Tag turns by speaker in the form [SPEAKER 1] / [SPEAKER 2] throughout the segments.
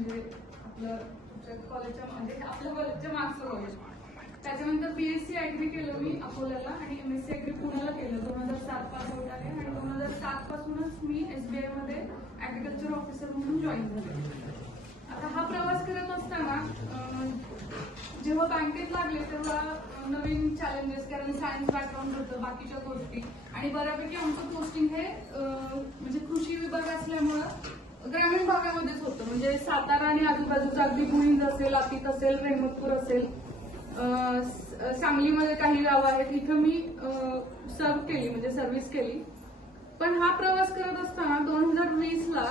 [SPEAKER 1] म्हणजे आपलं कॉलेजच्या म्हणजे आपल्या कॉलेजच्या मार्क्स वगैरे. त्याच्यानंतर बीएससी ऍग्री केलं मी अकोल्याला आणि एमएससी ऍग्री पुण्याला केलं. दोन हजार सात पास आउट आहे आणि दोन हजार सात पासूनच मी एसबीआयमध्ये ऍग्रिकल्चर ऑफिसर म्हणून जॉईन झाले. आता हा प्रवास करत असताना जेव्हा बँकेत लागले तेव्हा नवीन चॅलेंजेस कारण सायन्स बॅकग्राऊंड होतं बाकीच्या गोष्टी. आणि बऱ्यापैकी आमचं पोस्टिंग हे म्हणजे कृषी विभाग असल्यामुळं ग्रामीण भागामध्येच होतं. म्हणजे सातारा आणि आजूबाजूचा अगदी गुईंज असेल अतीत असेल रेहमतपूर असेल. सांगलीमध्ये काही गावं आहेत. इथं मी सर्व केली म्हणजे सर्व्हिस केली. पण हा प्रवास करत असताना दोन हजार वीसला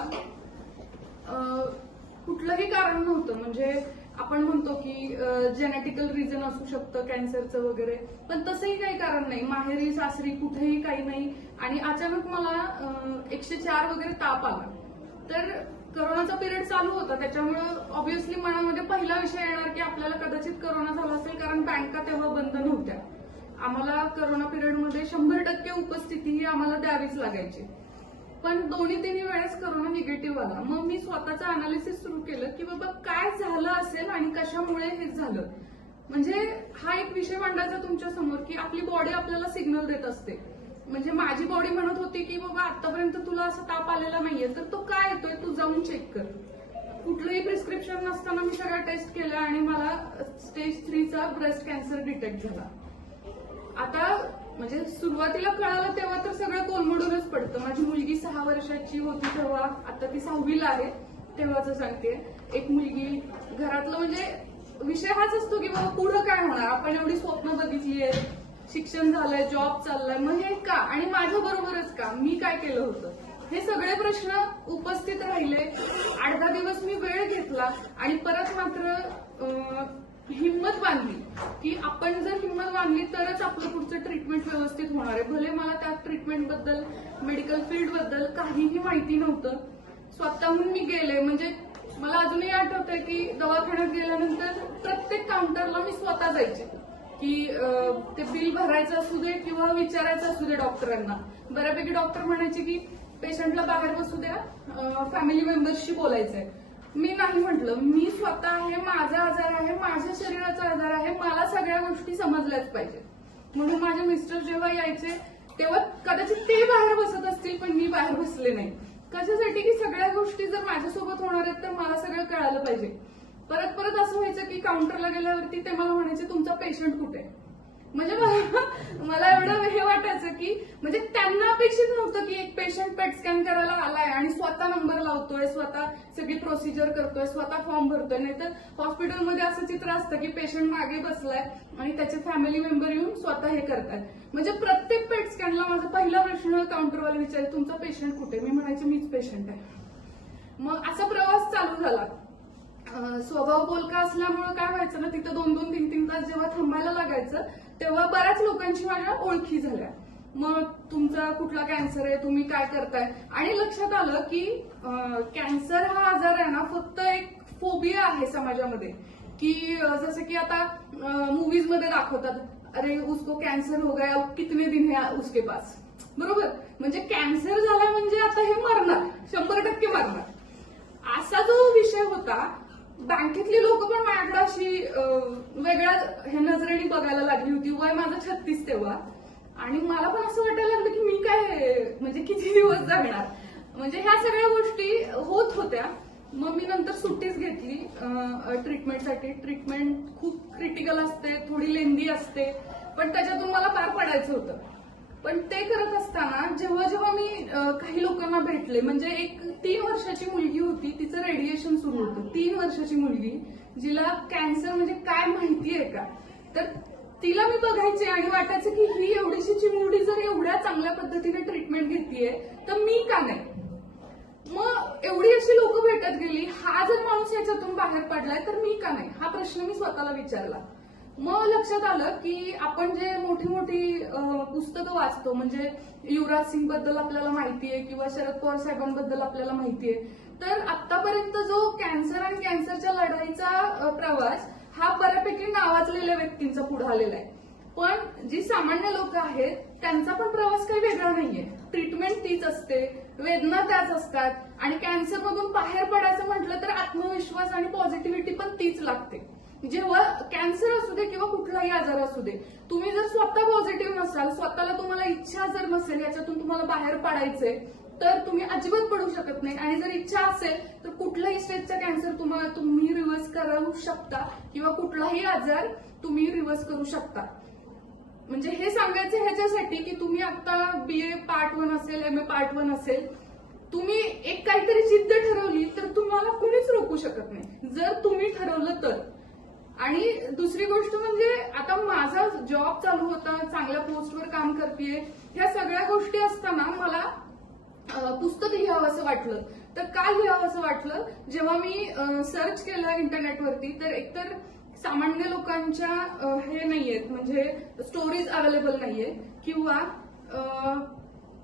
[SPEAKER 1] कुठलंही कारण नव्हतं. म्हणजे आपण म्हणतो की जेनेटिकल रिझन असू शकतं कॅन्सरचं वगैरे. पण तसंही काही कारण नाही. माहेरी सासरी कुठेही काही नाही. आणि अचानक मला एकशे चार वगैरे ताप आला. तर करोनाचा पिरियड चालू होता. त्याच्यामुळं ऑब्व्हियसली मनामध्ये पहिला विषय येणार की आपल्याला कदाचित करोना झाला असेल कारण बँका तेव्हा हो बंद नव्हत्या. आम्हाला करोना पिरियडमध्ये शंभर टक्के उपस्थिती ही आम्हाला द्यावीच लागायची. पण दोन्ही तिन्ही वेळेस करोना निगेटिव्ह आला. मग मी स्वतःचं अनालिसिस सुरू केलं की बाबा काय झालं असेल आणि कशामुळे हे झालं? म्हणजे हा एक विषय मांडायचा तुमच्यासमोर की आपली बॉडी आपल्याला सिग्नल देत असते. म्हणजे माझी बॉडी म्हणत होती की बाबा आतापर्यंत तुला असा ताप आलेला नाहीये तर तो काय येतोय? तू जाऊन चेक कर. कुठलंही प्रिस्क्रिप्शन नसताना मी सगळ्या टेस्ट केल्या आणि मला स्टेज थ्रीचा ब्रेस्ट कॅन्सर डिटेक्ट झाला. आता म्हणजे सुरुवातीला कळालं तेव्हा तर सगळं कोलमडूनच पडतं. माझी मुलगी सहा वर्षाची होती तेव्हा आता ती सहावीला आहे तेव्हाच सांगते. एक मुलगी घरातलं म्हणजे विषय हाच असतो की बाबा पुढं काय होणार? आपण एवढी स्वप्न बघितली आहे शिक्षण झालंय जॉब चाललाय मग हे का? आणि माझ्या बरोबरच का? मी काय केलं होतं? हे सगळे प्रश्न उपस्थित राहिले. आठ दहा दिवस मी वेळ घेतला आणि परत मात्र हिंमत बांधली की आपण जर हिंमत बांधली तरच आपलं पुढचं ट्रीटमेंट व्यवस्थित होणार आहे. भले मला त्या ट्रीटमेंटबद्दल मेडिकल फील्डबद्दल काहीही माहिती नव्हतं. स्वतःहून मी गेले. म्हणजे मला अजूनही आठवतंय की दवाखान्यात गेल्यानंतर प्रत्येक काउंटरला मी स्वतः जायचे. की ते बिल भरायचं असू दे किंवा विचारायचं असू दे डॉक्टरांना. बऱ्यापैकी डॉक्टर म्हणायचे की पेशंटला बाहेर बसू द्या फॅमिली मेंबर्सशी बोलायचंय. मी नाही म्हटलं. मी स्वतः आहे माझा आजार आहे माझ्या शरीराचा आजार आहे मला सगळ्या गोष्टी समजल्याच पाहिजे म्हणून माझे मिस्टर जेव्हा यायचे तेव्हा कदाचित ते बाहेर बसत असतील पण मी बाहेर बसले नाही. कशासाठी की सगळ्या गोष्टी जर माझ्यासोबत होणार आहेत तर मला सगळं कळालं पाहिजे. परत परत असं व्हायचं की काउंटरला गेल्यावरती ते मला म्हणायचे तुमचा पेशंट कुठे? म्हणजे मला मला एवढं हे वाटायचं की म्हणजे त्यांना अपेक्षित नव्हतं की एक पेशंट पेट स्कॅन करायला आलाय आणि स्वतः नंबर लावतोय स्वतः सगळी प्रोसिजर करतोय स्वतः फॉर्म भरतोय. नाहीतर हॉस्पिटलमध्ये असं चित्र असतं की पेशंट मागे बसलाय आणि त्याचे फॅमिली मेंबर येऊन स्वतः हे करतात म्हणजे प्रत्येक पेट स्कॅनला माझा पहिला प्रश्न काउंटरवाला विचार तुमचा पेशंट कुठे? मी म्हणायचे मीच पेशंट आहे. मग असा प्रवास चालू झाला. स्वभाव बोलका असल्यामुळे काय व्हायचं ना तिथं दोन दोन तीन तीन तास जेव्हा थांबायला लागायचं तेव्हा बऱ्याच लोकांची माझ्या ओळखी झाल्या. मग तुमचा कुठला कॅन्सर आहे तुम्ही काय करताय? आणि लक्षात आलं की कॅन्सर हा आजार आहे ना फक्त एक फोबिया आहे समाजामध्ये. की जसं की आता मूवीजमध्ये दाखवतात अरे उसको कॅन्सर हो गया कितने दिन है उसके पास? बरोबर? म्हणजे कॅन्सर झाला म्हणजे आता हे मरणार शंभर टक्के मरणार. असा जो विषय होता बँकेतली लोक पण माझ्याकडे अशी वेगळ्या हे नजरेने बघायला लागली होती. वय माझं छत्तीस तेव्हा. आणि मला पण असं वाटायला लागलं की मी काय म्हणजे किती दिवस जगणार? म्हणजे ह्या सगळ्या गोष्टी होत होत्या. मग मी नंतर सुट्टीच घेतली. ट्रीटमेंटसाठी. ट्रीटमेंट खूप क्रिटिकल असते थोडी लेंदी असते. पण त्याच्यातून मला पार पडायचं होतं. पण ते करत असताना जेव्हा जेव्हा मी काही लोकांना भेटले म्हणजे एक तीन वर्षाची मुलगी होती तिचं रेडिएशन सुरू होतं. तीन वर्षाची मुलगी जिला कॅन्सर म्हणजे काय माहिती आहे का? तर तिला मी बघायचे आणि वाटायचं की ही एवढीशी चिमुरडी जर एवढ्या चांगल्या पद्धतीने ट्रीटमेंट घेतीये तर मी का नाही? मग एवढी अशी लोक भेटत गेली हा जर माणूस याच्यातून बाहेर पडलाय तर मी का नाही? हा प्रश्न मी स्वतःला विचारला. मग लक्षात आलं की आपण जे मोठी मोठी पुस्तकं वाचतो म्हणजे युवराज सिंगबद्दल आपल्याला माहिती आहे किंवा शरद पवार साहेबांबद्दल आपल्याला माहिती आहे तर आतापर्यंत जो कॅन्सर आणि कॅन्सरच्या लढाईचा प्रवास हा बऱ्यापैकी नावाजलेल्या व्यक्तींचा पुढे आलेला आहे. पण जी सामान्य लोक आहेत त्यांचा पण प्रवास काही वेगळा नाहीये. ट्रीटमेंट तीच असते वेदना त्याच असतात आणि कॅन्सरमधून बाहेर पडायचं म्हटलं तर आत्मविश्वास आणि पॉझिटिव्हिटी पण तीच लागते. जेव्हा कॅन्सर असू दे किंवा कुठलाही आजार असू दे तुम्ही जर स्वतः पॉझिटिव्ह नसाल स्वतःला तुम्हाला इच्छा जर नसेल याच्यातून तुम्हाला बाहेर पडायचंय तर तुम्ही अजिबात पडू शकत नाही. आणि जर इच्छा असेल तर कुठलाही स्टेजचा कॅन्सर तुम्हाला तुम्ही रिव्हर्स करू शकता किंवा कुठलाही आजार तुम्ही रिव्हर्स करू शकता. म्हणजे हे सांगायचं ह्याच्यासाठी की तुम्ही आता बी ए पार्ट वन असेल एम ए पार्ट वन असेल तुम्ही एक काहीतरी जिद्द ठरवली तर तुम्हाला कुणीच रोखू शकत नाही. जर तुम्ही ठरवलं तर. आणि दुसरी गोष्ट म्हणजे आता माझा जॉब चालू होता चांगल्या पोस्टवर काम करतेय ह्या सगळ्या गोष्टी असताना मला पुस्तक लिहावं असं वाटलं. तर का लिहावं असं वाटलं? जेव्हा मी सर्च केलं इंटरनेटवरती तर एकतर सामान्य लोकांच्या हे नाहीयेत म्हणजे स्टोरीज अवेलेबल नाहीये किंवा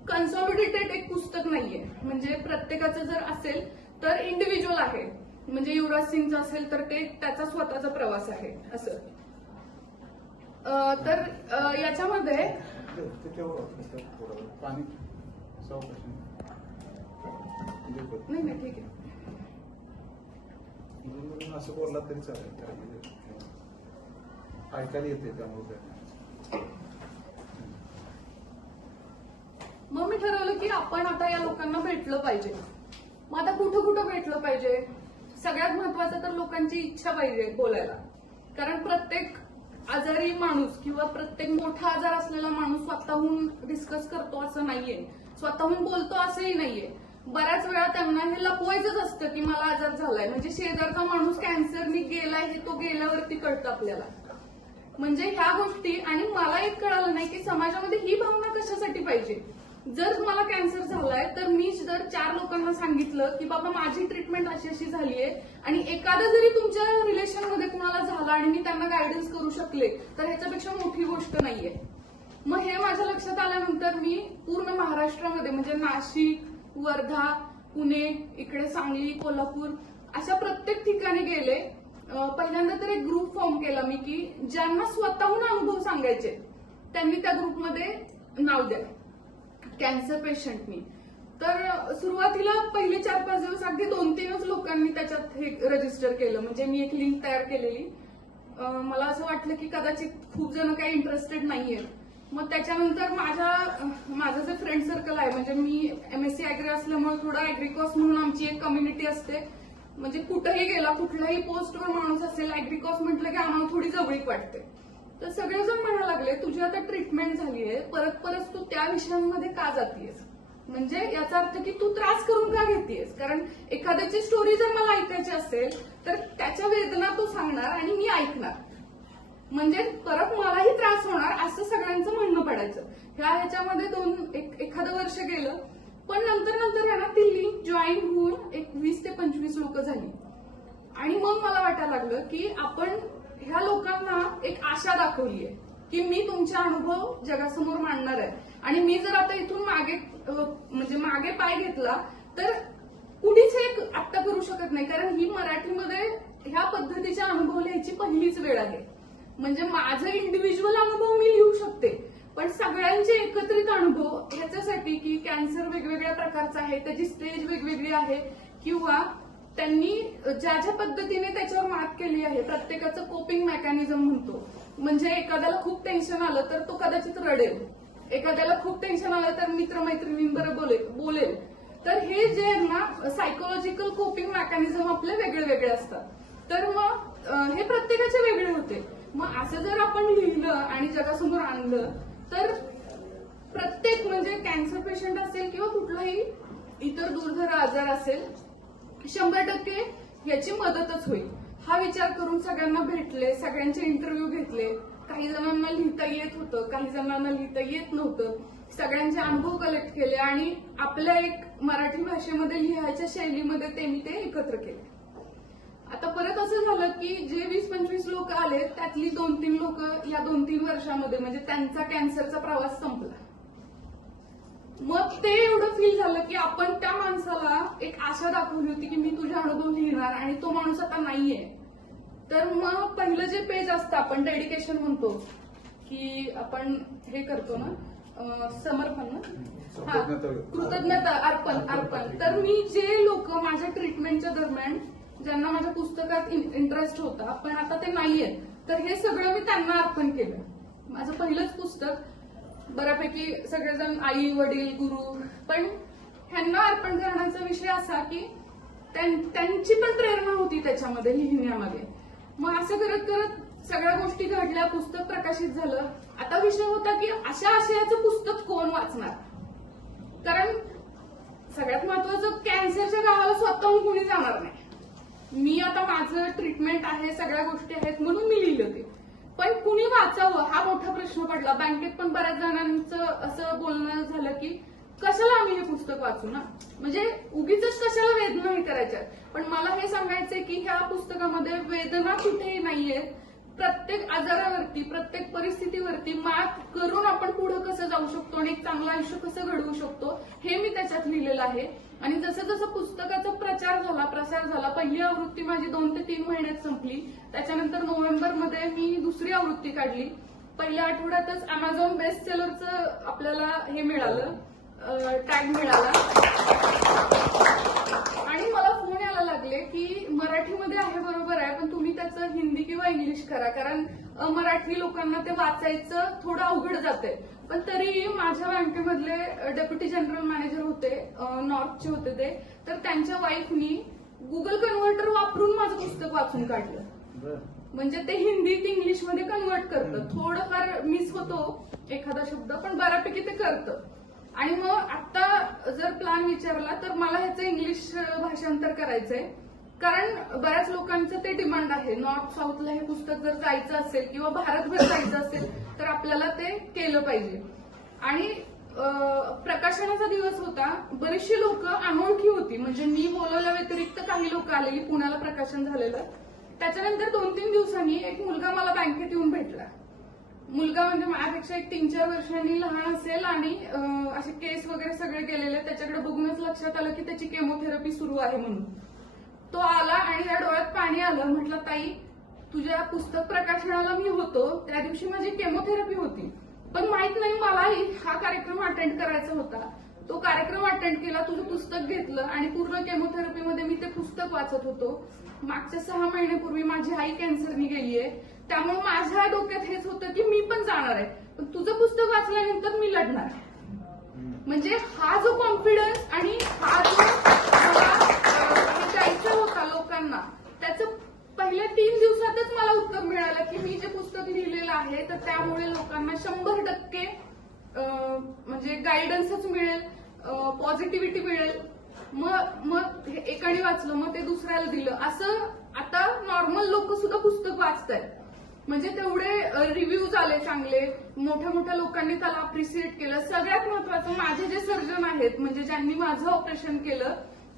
[SPEAKER 1] कन्सॉलिडेटेड एक पुस्तक नाहीये. म्हणजे प्रत्येकाचं जर असेल तर इंडिव्हिज्युअल आहे. म्हणजे युवराज सिंगचं असेल तर ते त्याचा स्वतःचा प्रवास आहे असं. तर याच्यामध्ये नाही नाही ठीक आहे.
[SPEAKER 2] असं बोलला तरी चालेल ऐकायला येते त्यामुळे
[SPEAKER 1] मग मी ठरवलं की आपण आता या लोकांना भेटलं पाहिजे. मग आता कुठं कुठं भेटलं पाहिजे? सगळ्यात महत्वाचं तर लोकांची इच्छा पाहिजे बोलायला. कारण प्रत्येक आजारी माणूस किंवा प्रत्येक मोठा आजार असलेला माणूस स्वतःहून डिस्कस करतो असं नाहीये. स्वतःहून बोलतो असंही नाहीये. बऱ्याच वेळा त्यांना हे लपवायचंच असतं की मला आजार झालाय. म्हणजे शेजारचा माणूस कॅन्सरनी गेलाय हे तो गेल्यावरती कळतं आपल्याला. म्हणजे ह्या गोष्टी आणि मला एक कळालं नाही की समाजामध्ये ही भावना कशासाठी पाहिजे? जर मला कॅन्सर झालाय तर मी जर चार लोकांना सांगितलं की बाबा माझी ट्रीटमेंट अशी अशी झाली आहे आणि एखादा जरी तुमच्या रिलेशनमध्ये कुणाला झाला आणि मी त्यांना गायडन्स करू शकले तर ह्याच्यापेक्षा मोठी गोष्ट नाहीये. मग हे माझ्या लक्षात आल्यानंतर मी पूर्ण महाराष्ट्रामध्ये म्हणजे नाशिक वर्धा पुणे इकडे सांगली कोल्हापूर अशा प्रत्येक ठिकाणी गेले. पहिल्यांदा तर एक ग्रुप फॉर्म केला मी की ज्यांना स्वतःहून अनुभव सांगायचे त्यांनी त्या ग्रुपमध्ये नाव द्या कॅन्सर पेशंटनी तर सुरुवातीला पहिले चार पाच दिवस अगदी दोन तीनच लोकांनी त्याच्यात हे रजिस्टर केलं. म्हणजे मी एक लिंक तयार केलेली. मला असं वाटलं की कदाचित खूप जण काही इंटरेस्टेड नाहीये मग त्याच्यानंतर माझ्या माझं जे फ्रेंड सर्कल आहे म्हणजे मी एमएससी अॅग्री असल्यामुळे थोडं अॅग्रिकॉस म्हणून आमची एक कम्युनिटी असते. म्हणजे कुठंही गेला कुठल्याही पोस्टवर माणूस असेल अॅग्रिकॉस म्हटलं की आम्हाला थोडी जवळीक वाटते. तर सगळेजण म्हणायला लागले तुझी आता ट्रीटमेंट झाली आहे परत परत तू त्या विषयांमध्ये का जातीयस? म्हणजे याचा अर्थ की तू त्रास करून का घेतेयस? कारण एखाद्याची स्टोरी जर मला ऐकायची असेल तर त्याच्या वेदना तो सांगणार आणि मी ऐकणार. म्हणजे परत मलाही त्रास होणार असं सगळ्यांचं म्हणणं पडायचं. ह्या ह्याच्यामध्ये दोन एक एखादं वर्ष गेलं पण नंतर नंतर आहे ना ती लिंक जॉईन होऊन एक वीस ते पंचवीस लोक झाली. आणि मग मला वाटायला लागलं की आपण ह्या लोकांना एक आशा दाखवली आहे की मी तुमचे अनुभव जगासमोर मांडणार आहे. आणि मी जर आता इथून मागे म्हणजे मागे पाय घेतला तर कुणीच एक आत्ता करू शकत नाही. कारण ही मराठीमध्ये ह्या पद्धतीचे अनुभव लिहायची पहिलीच वेळ आहे. म्हणजे माझं इंडिव्हिज्युअल अनुभव मी लिहू शकते पण सगळ्यांचे एकत्रित अनुभव ह्याच्यासाठी की कॅन्सर वेगवेगळ्या प्रकारचा आहे त्याची स्टेज वेगवेगळी आहे किंवा त्यांनी ज्या ज्या पद्धतीने त्याच्यावर मात केली आहे प्रत्येकाचं कोपिंग मेकॅनिझम म्हणतो. म्हणजे एखाद्याला खूप टेन्शन आलं तर तो कदाचित रडेल. एखाद्याला खूप टेन्शन आलं तर मित्रमैत्रिणींबरोबर बोलेल बोलेल. तर हे जे आहे ना सायकोलॉजिकल कोपिंग मेकॅनिझम आपले वेगळे वेगळे असतात. तर मग हे प्रत्येकाचे वेगळे होते. मग असं जर आपण लिहिलं आणि जगासमोर आणलं तर प्रत्येक म्हणजे कॅन्सर पेशंट असेल किंवा कुठलाही इतर दुर्धर आजार असेल शंभर टक्के याची मदतच होईल. हा विचार करून सगळ्यांना भेटले सगळ्यांचे इंटरव्ह्यू घेतले. काही जणांना लिहिता येत होतं काही जणांना लिहिता येत नव्हतं. सगळ्यांचे अनुभव कलेक्ट केले आणि आपल्या एक मराठी भाषेमध्ये लिहायच्या शैलीमध्ये त्यांनी ते एकत्र केले. आता परत असं झालं की जे वीस पंचवीस लोक आले त्यातली दोन तीन लोक या दोन तीन वर्षामध्ये म्हणजे त्यांचा कॅन्सरचा प्रवास संपला. मग ते एवढं फील झालं की आपण त्या माणसाला एक आशा दाखवली होती की मी तुझ्या अनुभव लिहिणार आणि तो माणूस आता नाहीये. तर मग पहिलं जे पेज असतं आपण डेडिकेशन म्हणतो की आपण हे करतो ना समर्पण ना? हा
[SPEAKER 2] कृतज्ञता
[SPEAKER 1] कृतज्ञता अर्पण अर्पण. तर मी जे लोक माझ्या ट्रीटमेंटच्या दरम्यान ज्यांना माझ्या पुस्तकात इंटरेस्ट होता पण आता ते नाहीयेत. तर हे सगळं मी त्यांना अर्पण केलं. माझं पहिलंच पुस्तक बऱ्यापैकी सगळेजण आई वडील गुरु पण ह्यांना अर्पण करण्याचा विषय असा की त्यांची पण प्रेरणा होती त्याच्यामध्ये लिहिण्यामध्ये मग असं करत करत सगळ्या गोष्टी घडल्या पुस्तक प्रकाशित झालं. आता विषय होता की अशा आशयाचं पुस्तक कोण वाचणार? कारण सगळ्यात महत्वाचं कॅन्सरच्या गावाला स्वतःहून कोणी जाणार नाही. मी आता माझं ट्रीटमेंट आहे सगळ्या गोष्टी आहेत म्हणून मी लिहिलं ते. पण कुणी वाचावं? हा मोठा प्रश्न पडला. बँकेत पण बऱ्याच जणांचं असं बोलणं झालं की कशाला आम्ही हे पुस्तक वाचू ना? म्हणजे उगीच कशाला वेदना हे करायच्या? पण मला हे सांगायचंय की ह्या पुस्तकामध्ये वेदना कुठेही नाहीये. प्रत्येक आजारावरती प्रत्येक परिस्थितीवरती मात करून आपण पुढे कसं जाऊ शकतो आणि एक चांगलं आयुष्य कसं घडवू शकतो हे मी त्याच्यात लिहिलेलं आहे. आणि जसं जसं पुस्तकाचा प्रचार झाला प्रसार झाला पहिली आवृत्ती माझी दोन ते तीन महिन्यात संपली. त्याच्यानंतर नोव्हेंबरमध्ये मी दुसरी आवृत्ती काढली. पहिल्या आठवड्यातच अमेझॉन बेस्ट सेलरचं आपल्याला हे मिळालं. टॅग मिळाला. आणि मला लागले की मराठीमध्ये आहे बरोबर आहे पण तुम्ही त्याचं हिंदी किंवा इंग्लिश करा. कारण मराठी लोकांना ते वाचायचं थोडं अवघड जाते पण तरी माझ्या बँकेमधले डेप्युटी जनरल मॅनेजर होते नॉर्थचे होते ते तर त्यांच्या वाईफनी गुगल कन्व्हर्टर वापरून माझं पुस्तक वाचून काढलं. म्हणजे ते हिंदीत इंग्लिशमध्ये कन्वर्ट करतं. थोडंफार मिस होतो एखादा शब्द पण बऱ्यापैकी ते करतं. आणि मग आता जर प्लॅन विचारला तर मला ह्याचं इंग्लिश भाषांतर करायचंय. कारण बऱ्याच लोकांचं ते डिमांड आहे. नॉर्थ साऊथला हे पुस्तक जर जायचं असेल किंवा भारतभर जायचं असेल तर आपल्याला ते केलं पाहिजे. आणि प्रकाशनाचा दिवस होता. बरीचशी लोक अनोळखी होती. म्हणजे मी बोलवल्या व्यतिरिक्त काही लोक आलेली पुण्याला प्रकाशन झालेलं. त्याच्यानंतर दोन तीन दिवसांनी एक मुलगा मला बँकेत येऊन भेटला. मुलगा म्हणजे माझ्यापेक्षा एक तीन चार वर्षांनी लहान असेल आणि असे केस वगैरे सगळे गेलेले त्याच्याकडे बघूनच लक्षात आलं की त्याची केमोथेरपी सुरू आहे म्हणून. तो आला आणि या डोळ्यात पाणी आलं. म्हटलं ताई तुझ्या पुस्तक प्रकाशनाला मी होतो. त्या दिवशी माझी केमोथेरपी होती. पण माहीत नाही मलाही हा कार्यक्रम अटेंड करायचा होता. तो कार्यक्रम अटेंड केला तुझं पुस्तक घेतलं आणि पूर्ण केमोथेरपीमध्ये मी ते पुस्तक वाचत होतो. मागच्या सहा महिन्यापूर्वी माझी आई कॅन्सरनी गेलीये त्यामुळे माझ्या डोक्यात हेच होतं की मी पण जाणार आहे. पण तुझं पुस्तक वाचल्यानंतर मी लढणार. म्हणजे हा जो कॉन्फिडन्स आणि हा जो द्यायचा होता लोकांना त्याचं पहिल्या तीन दिवसातच मला उत्तर मिळालं की मी जे पुस्तक लिहिलेलं आहे तर त्यामुळे लोकांना शंभर टक्के म्हणजे गायडन्सच मिळेल पॉझिटिव्हिटी मिळेल. मग मग एकाने वाचलं मग ते दुसऱ्याला दिलं. असं आता नॉर्मल लोक सुद्धा पुस्तक वाचतायत. म्हणजे तेवढे रिव्ह्यूज आले चांगले. मोठ्या मोठ्या लोकांनी त्याला अप्रिशिएट केलं. सगळ्यात महत्वाचं माझे जे सर्जन आहेत म्हणजे ज्यांनी माझं ऑपरेशन केलं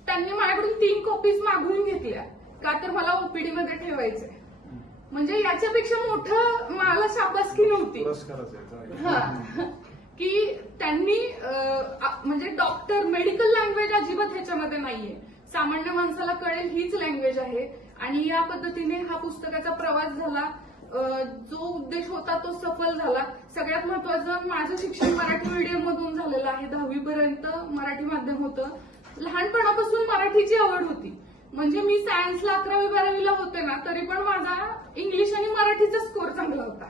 [SPEAKER 1] त्यांनी माझ्याकडून तीन कॉपीज मागवून घेतल्या. का तर मला ओपीडी मध्ये ठेवायचंय. म्हणजे याच्यापेक्षा मोठं मला शाबासकी नव्हती. हा. की त्यांनी म्हणजे डॉक्टर मेडिकल लँग्वेज अजिबात ह्याच्यामध्ये नाहीये. सामान्य माणसाला कळेल हीच लँग्वेज आहे. आणि या पद्धतीने हा पुस्तकाचा प्रवास झाला. जो उद्देश होता तो सफल झाला. सगळ्यात महत्वाचं माझं शिक्षण मराठी मीडियम मधून झालेलं आहे. दहावी पर्यंत मराठी माध्यम होतं. लहानपणापासून मराठीची आवड होती. म्हणजे मी सायन्सला अकरावी बारावीला होते ना तरी पण माझा इंग्लिश आणि मराठीचा स्कोर चांगला होता.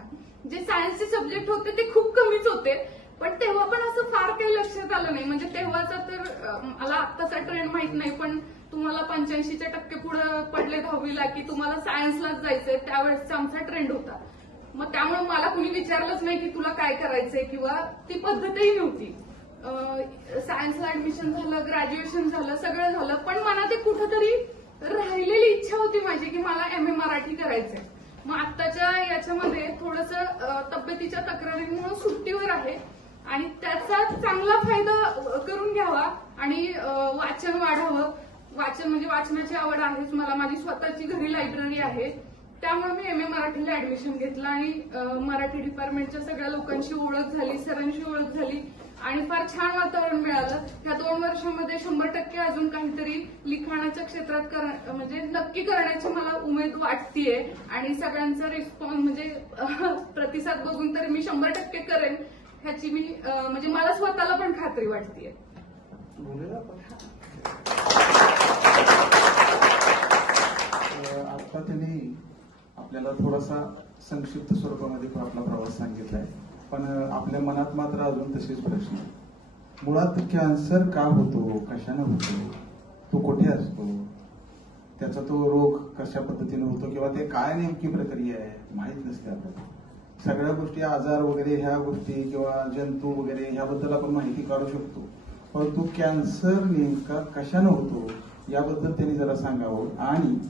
[SPEAKER 1] जे सायन्सचे सब्जेक्ट होते ते खूप कमीच होते. पण तेव्हा पण असं फार काही लक्षात आलं नाही. म्हणजे तेव्हाचा तर मला आत्ताचा ट्रेंड माहीत नाही पण तुम्हाला पंच्याऐंशीच्या टक्के पुढे पडले दहावीला की तुम्हाला सायन्सलाच जायचंय त्यावेळेसचा आमचा ट्रेंड होता. मग त्यामुळे मला कुणी विचारलंच नाही की तुला काय करायचंय किंवा ती पद्धतही नव्हती. सायन्सला ऍडमिशन झालं ग्रॅज्युएशन झालं सगळं झालं पण मला ते कुठंतरी राहिलेली इच्छा होती माझी की मला एम ए मराठी करायचंय. मग आत्ताच्या याच्यामध्ये थोडस तब्येतीच्या तक्रारीमुळे सुट्टीवर आहे आणि त्याचा चांगला फायदा करून घ्यावा आणि वाचन वाढावं. वाचन म्हणजे वाचनाची आवड आहेच. मला माझी स्वतःची घरी लायब्ररी आहे. त्यामुळे मी एम ए मराठीला ऍडमिशन घेतलं आणि मराठी डिपार्टमेंटच्या सगळ्या लोकांशी ओळख झाली सरांशी ओळख झाली आणि फार छान वातावरण मिळालं. ह्या दोन वर्षामध्ये शंभर टक्के अजून काहीतरी लिखाणाच्या क्षेत्रात म्हणजे नक्की करण्याची मला उमेद वाटतीये. आणि सगळ्यांचा रिस्पॉन्स म्हणजे प्रतिसाद बघून तर मी शंभर टक्के करेन. ह्याची मी म्हणजे मला स्वतःला पण खात्री वाटतेय.
[SPEAKER 3] आता त्यांनी आपल्याला थोडासा संक्षिप्त स्वरूपामध्ये आपला प्रवास सांगितलाय. पण आपल्या मनात मात्र अजून तसेच प्रश्न मुळात कॅन्सर का होतो? कशाने होतो? तो कुठे असतो? त्याचा तो रोग कशा पद्धतीने होतो? किंवा ते काय नेमकी प्रक्रिया आहे? माहीत नसते आपल्याला. सगळ्या गोष्टी आजार वगैरे ह्या गोष्टी किंवा जंतू वगैरे ह्याबद्दल आपण माहिती काढू शकतो. परंतु कॅन्सर नेमका कशानं होतो? याबद्दल त्यांनी जरा सांगावं. आणि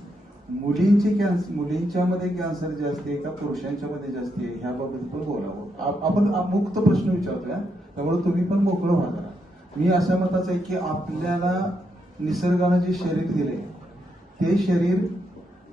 [SPEAKER 3] मुलींची कॅन्सर मुलींच्या मध्ये कॅन्सर जास्ती आहे का पुरुषांच्या मध्ये जास्ती आहे? ह्याबाबत पण बोलावं. आपण मुक्त प्रश्न विचारतोय त्यामुळे तुम्ही पण मोकळं व्हा जरा. मी अशा मताच आहे की आपल्याला निसर्गानं जे शरीर दिले ते शरीर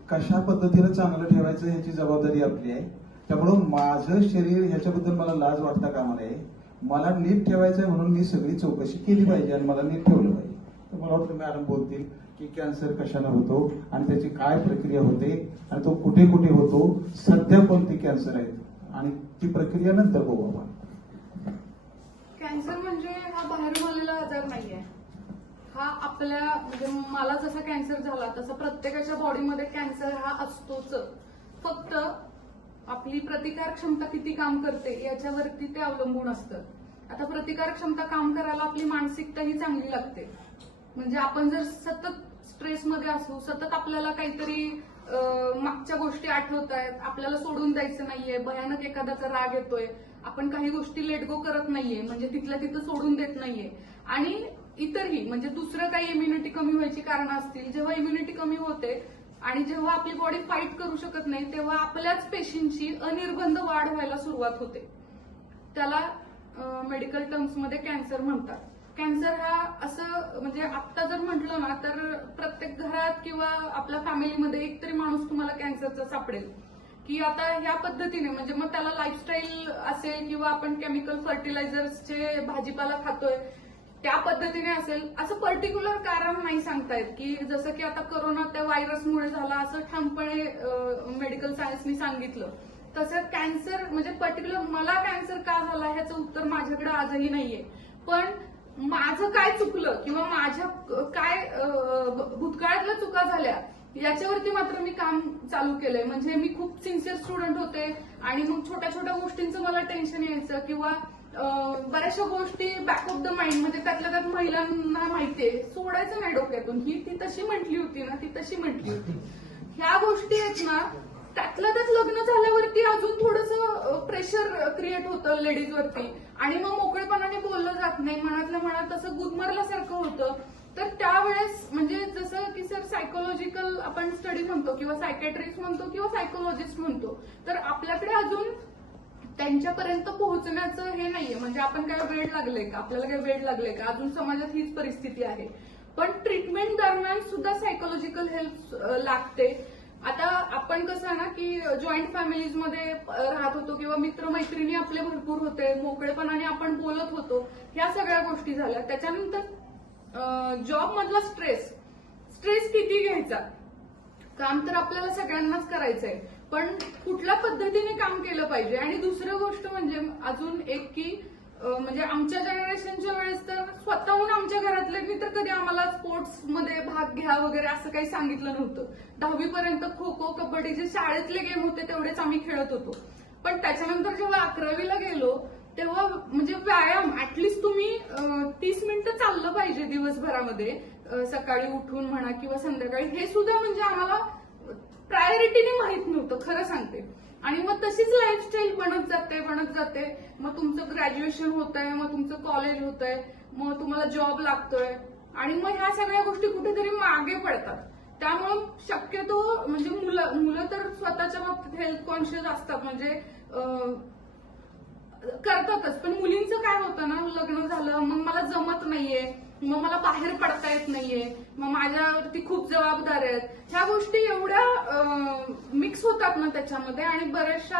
[SPEAKER 3] कशा पद्धतीनं चांगलं ठेवायचं ह्याची जबाबदारी आपली आहे. त्यामुळं माझं शरीर ह्याच्याबद्दल मला लाज वाटता कामा नये. मला नीट ठेवायचं आहे म्हणून मी सगळी चौकशी केली पाहिजे आणि मला नीट ठेवलं पाहिजे. मला वाटतं मॅडम बोलतील. की कॅन्सर कशाला होतो आणि त्याची काय प्रक्रिया होते आणि तो कुठे कुठे होतो सध्या कोणते कॅन्सर आहेत आणि ती प्रक्रिया नंतर बघू आपण.
[SPEAKER 1] कॅन्सर म्हणजे हा बाहेरून आलेला आजार नाहीये. हा आपल्या म्हणजे मला जसा कॅन्सर झाला तसा प्रत्येकाच्या बॉडीमध्ये कॅन्सर हा असतोच. फक्त आपली प्रतिकार क्षमता किती काम करते याच्यावरती ते अवलंबून असतं. आता प्रतिकार क्षमता काम करायला आपली मानसिकता ही चांगली लागते. म्हणजे आपण जर सतत स्ट्रेसमध्ये असू सतत आपल्याला काहीतरी मागच्या गोष्टी आठवत आहेत. आपल्याला सोडून द्यायचं नाहीये. भयानक एखाद्याचा राग येतोय. आपण काही गोष्टी लेट गो करत नाहीये. म्हणजे तिथल्या तिथं सोडून देत नाहीये. आणि इतरही म्हणजे दुसरं काही इम्युनिटी कमी व्हायची कारण असतील. जेव्हा इम्युनिटी कमी होते आणि जेव्हा आपली बॉडी फाईट करू शकत नाही तेव्हा आपल्याच पेशींची अनिर्बंध वाढ व्हायला सुरुवात होते. त्याला मेडिकल टर्म्समध्ये कॅन्सर म्हणतात. कॅन्सर हा असं म्हणजे आत्ता जर म्हटलं ना तर प्रत्येक घरात किंवा आपल्या फॅमिलीमध्ये एक तरी माणूस तुम्हाला कॅन्सरचा सापडेल. की आता ह्या पद्धतीने म्हणजे मग त्याला लाईफस्टाईल असेल किंवा आपण केमिकल फर्टिलायझर्सचे भाजीपाला खातोय त्या पद्धतीने असेल. असं पर्टिक्युलर कारण नाही सांगतायत की जसं की आता कोरोना त्या व्हायरसमुळे झाला असं ठामपणे मेडिकल सायन्सनी सांगितलं. तसं कॅन्सर म्हणजे पर्टिक्युलर मला कॅन्सर का झाला ह्याचं उत्तर माझ्याकडे आजही नाहीये. पण माझं काय चुकलं किंवा माझ्या काय भूतकाळातल्या चुका झाल्या याच्यावरती मात्र मी काम चालू केलंय. म्हणजे मी खूप सिन्सिअर स्टुडंट होते आणि मग छोट्या छोट्या गोष्टींचं मला टेन्शन यायचं किंवा बऱ्याचशा गोष्टी बॅक ऑफ द माइंड म्हणजे त्यातल्या त्यात महिलांना माहितीये. सोडायचं नाही डोक्यातून. ही ती तशी म्हटली होती ना ती तशी म्हटली होती. ह्या गोष्टी आहेत ना त्यातलं त्यात लग्न झाल्यावरती अजून थोडस प्रेशर क्रिएट होतं लेडीजवरती आणि मग मोकळेपणाने बोललं जात नाही. मनातल्या मनात तसं गुदमरल्यासारखं होतं. तर त्यावेळेस म्हणजे जसं की सर सायकोलॉजिकल आपण स्टडी म्हणतो किंवा सायकॅट्रिस्ट म्हणतो किंवा सायकोलॉजिस्ट म्हणतो तर आपल्याकडे अजून त्यांच्यापर्यंत पोहोचण्याचं हे नाहीये. म्हणजे आपण काय वेळ लागले का? आपल्याला काय वेळ लागले का? अजून समाजात हीच परिस्थिती आहे. पण ट्रीटमेंट दरम्यान सुद्धा सायकोलॉजिकल हेल्प लागते. आता आपण कसं आहे ना की जॉईंट फॅमिलीजमध्ये राहत होतो किंवा मित्रमैत्रिणी आपले भरपूर होते मोकळेपणाने आपण बोलत होतो ह्या सगळ्या गोष्टी झाल्या. त्याच्यानंतर जॉब मधला स्ट्रेस स्ट्रेस किती घ्यायचा? काम तर आपल्याला सगळ्यांनाच करायचंय. पण कुठल्या पद्धतीने काम केलं पाहिजे? आणि दुसरं गोष्ट म्हणजे अजून एक की म्हणजे आमच्या जनरेशनच्या वेळेस तर स्वतःहून आमच्या घरातल्यांनी तर कधी आम्हाला स्पोर्ट्समध्ये भाग घ्या वगैरे असं काही सांगितलं नव्हतं. दहावी पर्यंत खो खो कबड्डी जे शाळेतले गेम होते तेवढेच आम्ही खेळत होतो. पण त्याच्यानंतर जेव्हा अकरावीला गेलो तेव्हा म्हणजे व्यायाम ऍटलिस्ट तुम्ही तीस मिनिटं चाललं पाहिजे दिवसभरामध्ये. सकाळी उठून म्हणा किंवा संध्याकाळी. हे सुद्धा म्हणजे आम्हाला प्रायोरिटीने माहीत नव्हतं खरं सांगते. आणि मग तशीच लाईफस्टाईल बनत जाते बनत जाते. मग तुमचं ग्रॅज्युएशन होत आहे मग तुमचं कॉलेज होत आहे मग तुम्हाला जॉब लागतोय. आणि मग ह्या सगळ्या गोष्टी कुठेतरी मागे पडतात. त्यामुळं शक्यतो म्हणजे मुलं मुलं तर स्वतःच्या बाबतीत हेल्थ कॉन्शियस असतात. म्हणजे करतातच. पण मुलींचं काय होतं ना लग्न झालं मग मला जमत नाहीये. मग मला बाहेर पडता येत नाहीये. मग माझ्यावरती खूप जबाबदाऱ्या आहेत. ह्या गोष्टी एवढ्या मिक्स होतात ना त्याच्यामध्ये आणि बऱ्याचशा